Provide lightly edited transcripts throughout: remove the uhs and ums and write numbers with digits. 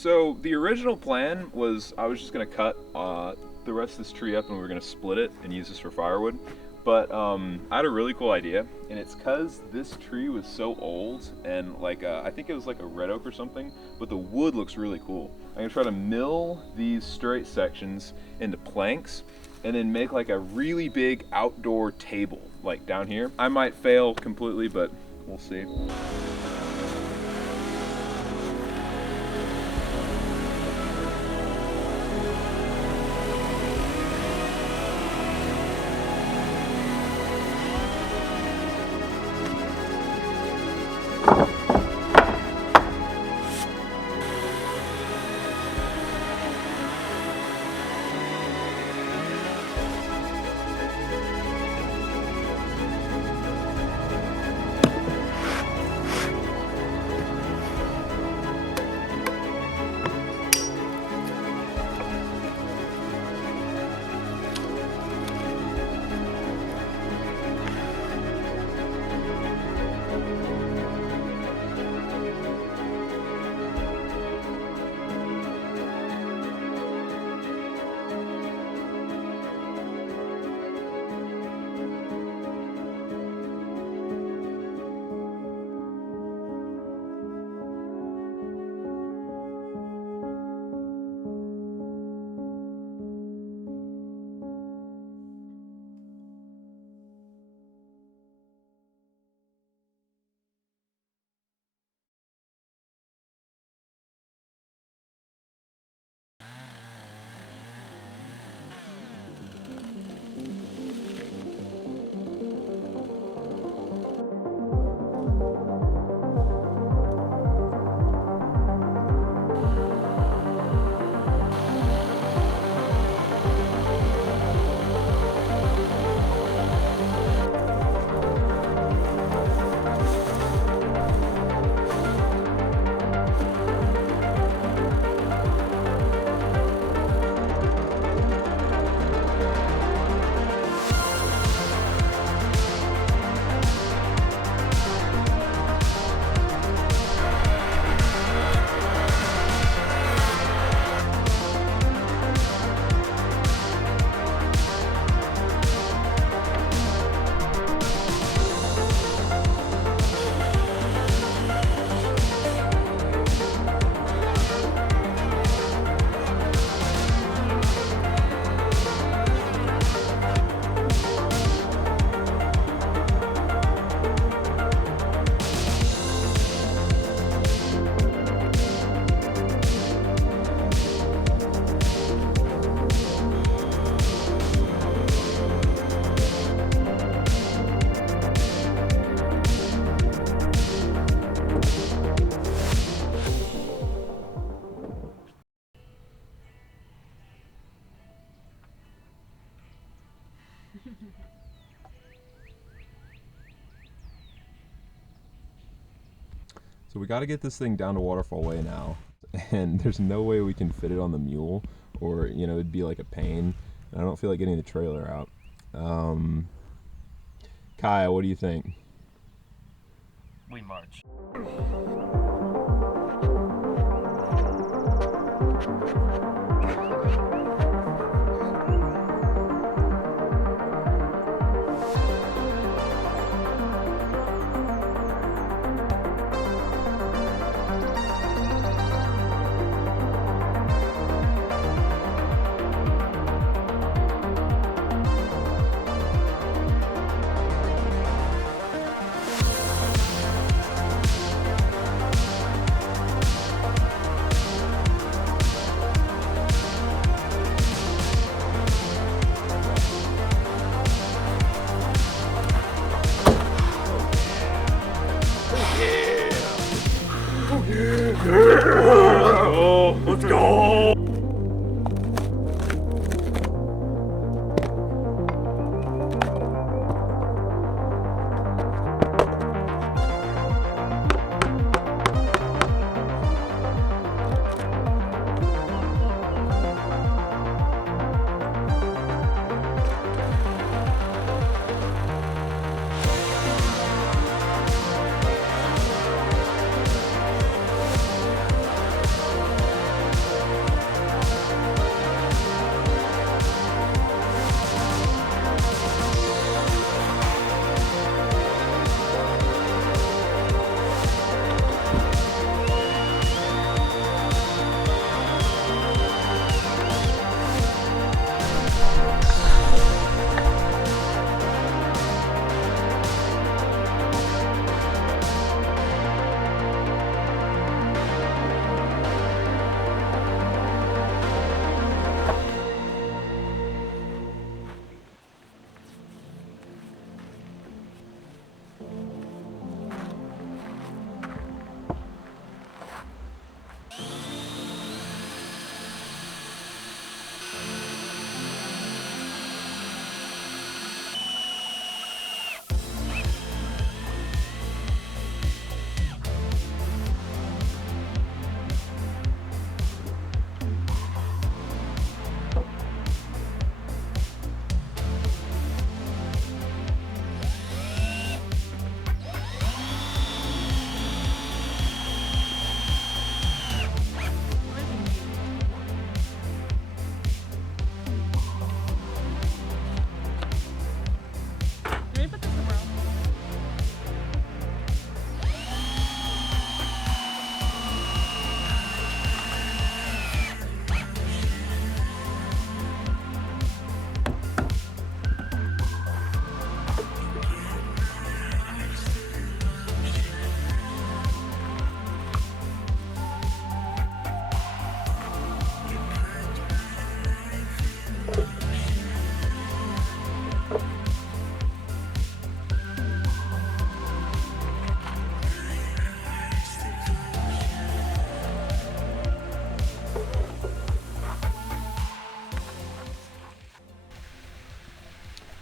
So the original plan was I was just gonna cut the rest of this tree up and we were gonna split it and use this for firewood. But I had a really cool idea, and it's because this tree was so old and like I think it was like a red oak or something, but the wood looks really cool. I'm gonna try to mill these straight sections into planks and then make like a really big outdoor table like down here. I might fail completely, but we'll see. So we got to get this thing down to Waterfall Way now, and there's no way we can fit it on the mule, or it'd be like a pain. And I don't feel like getting the trailer out. Kaya, what do you think? We march. Let's go!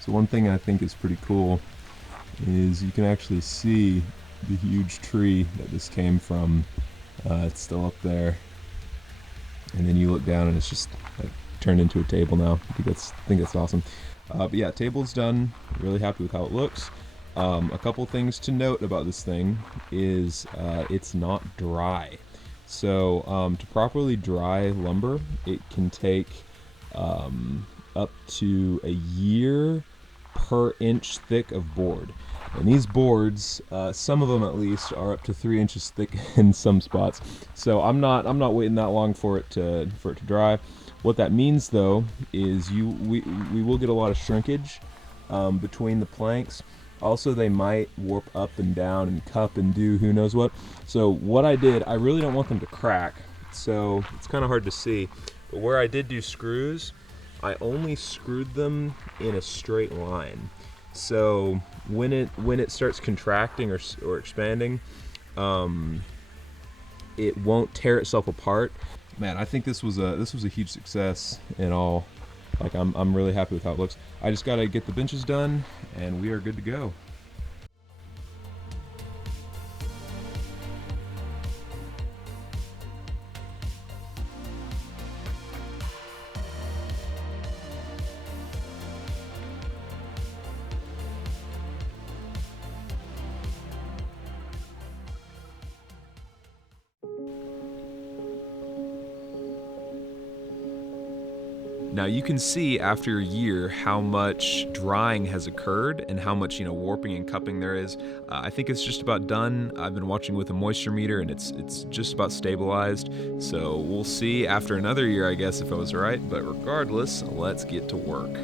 So one thing I think is pretty cool is you can actually see the huge tree that this came from. It's still up there, and then you look down and it's just like turned into a table now. I think that's awesome. But yeah, table's done. Really happy with how it looks. A couple things to note about this thing is it's not dry. So to properly dry lumber, it can take up to a year per inch thick of board. And these boards, some of them at least, are up to 3 inches thick in some spots. So I'm not waiting that long for it to dry. What that means though is we will get a lot of shrinkage between the planks. Also, they might warp up and down and cup and do who knows what. So what I did, I really don't want them to crack, so it's kind of hard to see. But where I did do screws, I only screwed them in a straight line. So when it starts contracting or expanding, it won't tear itself apart. Man, I think this was a huge success in all. Like I'm really happy with how it looks. I just gotta get the benches done and we are good to go. Now you can see after a year how much drying has occurred and how much warping and cupping there is. I think it's just about done. I've been watching with a moisture meter and it's just about stabilized. So we'll see after another year, I guess, if I was right. But regardless, let's get to work.